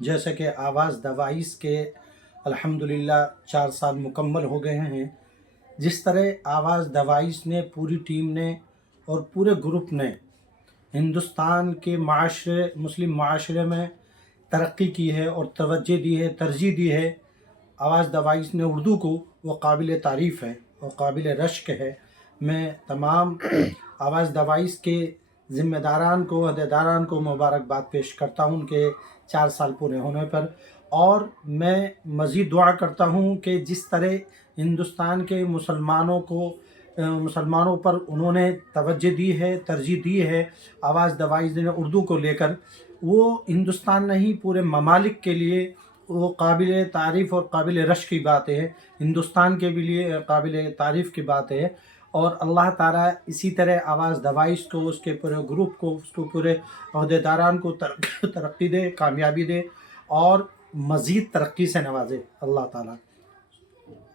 جیسے کہ آواز دوائس کے الحمدللہ 4 سال مکمل ہو گئے ہیں، جس طرح آواز دوائس نے پوری ٹیم نے اور پورے گروپ نے ہندوستان کے معاشرے مسلم معاشرے میں ترقی کی ہے اور توجہ دی ہے، ترجیح دی ہے، آواز دوائس نے اردو کو، وہ قابل تعریف ہے اور قابل رشک ہے۔ میں تمام آواز دوائس کے ذمہ داران کو، عہدیداران کو مبارکباد پیش کرتا ہوں ان کے 4 سال پورے ہونے پر، اور میں مزید دعا کرتا ہوں کہ جس طرح ہندوستان کے مسلمانوں پر انہوں نے توجہ دی ہے، ترجیح دی ہے آواز دوائس نے اردو کو لے کر، وہ ہندوستان نہیں پورے ممالک کے لیے وہ قابل تعریف اور قابل رشک کی بات ہے، ہندوستان کے بھی لیے قابل تعریف کی بات ہے۔ اور اللہ تعالیٰ اسی طرح آواز دوائس کو، اس کے پورے گروپ کو، اس کو پورے عہدیداران کو ترقی دے، کامیابی دے اور مزید ترقی سے نوازے اللہ تعالیٰ۔